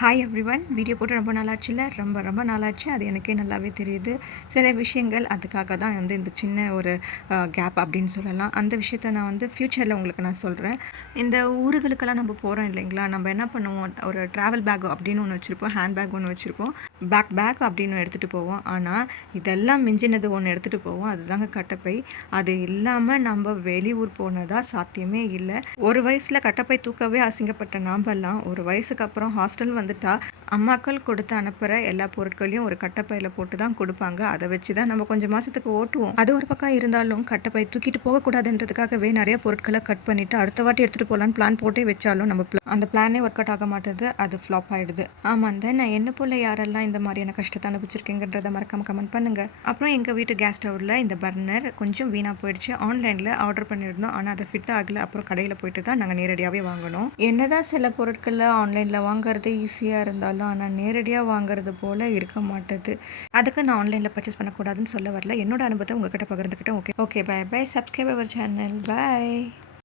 Hi everyone. Video போட்டு ரொம்ப நாளாச்சுல, ரொம்ப நாளாச்சு. அது எனக்கே நல்லாவே தெரியுது. சில விஷயங்கள் அதுக்காக தான் இந்த சின்ன ஒரு கேப் அப்படின்னு சொல்லலாம். அந்த விஷயத்த நான் ஃப்யூச்சரில் உங்களுக்கு நான் சொல்கிறேன். இந்த ஊருகளுக்கெல்லாம் நம்ம போகிறோம் இல்லைங்களா, நம்ம என்ன பண்ணுவோம், ஒரு ட்ராவல் பேக் அப்படின்னு ஒன்று வச்சுருப்போம், ஹேண்ட் பேக் ஒன்று வச்சுருப்போம், பேக் அப்படின்னு எடுத்துகிட்டு போவோம். ஆனால் இதெல்லாம் மிஞ்சினது ஒன்று எடுத்துகிட்டு போவோம், அதுதாங்க கட்டப்பை. அது இல்லாமல் நம்ம வெளியூர் போனதா சாத்தியமே இல்லை. ஒரு வயசில் கட்டப்பை தூக்கவே அசிங்கப்பட்ட நாம்பெல்லாம் ஒரு வயசுக்கு அப்புறம் ஹாஸ்டல் வந்துட்டா அம்மாக்கள் கொடுத்து அனுப்புகிற எல்லா பொருட்களையும் ஒரு கட்டப்பையில் போட்டு தான் கொடுப்பாங்க. அதை வச்சு தான் நம்ம கொஞ்சம் மாதத்துக்கு ஓட்டுவோம். அது ஒரு பக்கம் இருந்தாலும் கட்டப்பை தூக்கிட்டு போகக்கூடாதுன்றதுக்காகவே நிறைய பொருட்களை கட் பண்ணிவிட்டு அடுத்த வாட்டி எடுத்துகிட்டு போகலான்னு பிளான் போட்டே வச்சாலும் நம்ம அந்த பிளானே ஒர்க் அவுட் ஆக மாட்டேது, அது ஃப்ளாப் ஆகிடுது. ஆமாம் தான். நான் என்ன போல் யாரெல்லாம் இந்த மாதிரியான கஷ்டத்தை அனுப்பிச்சிருக்கீங்கன்றதை மறக்காம கமெண்ட் பண்ணுங்கள். அப்புறம் எங்கள் வீட்டு கேஸ் ஸ்டவ்வில் இந்த பர்னர் கொஞ்சம் வீணாக போயிடுச்சு. ஆன்லைனில் ஆர்டர் பண்ணியிருந்தோம், ஆனால் அதை ஃபிட் ஆகலை. அப்புறம் கடையில் போயிட்டு தான் நாங்கள் நேரடியாகவே வாங்கினோம். என்னதான் சில பொருட்களில் ஆன்லைனில் வாங்குறது ஈஸியாக இருந்தாலும் ஆனால் நேரடியாக வாங்குறது போல் இருக்க மாட்டேது. அதுக்கு நான் ஆன்லைனில் பர்ச்சேஸ் பண்ணக்கூடாதுன்னு சொல்ல வரல, என்னோட அனுபவத்தை உங்ககிட்ட பகிர்ந்துக்கிட்டேன். Okay, bye. Subscribe our channel. By.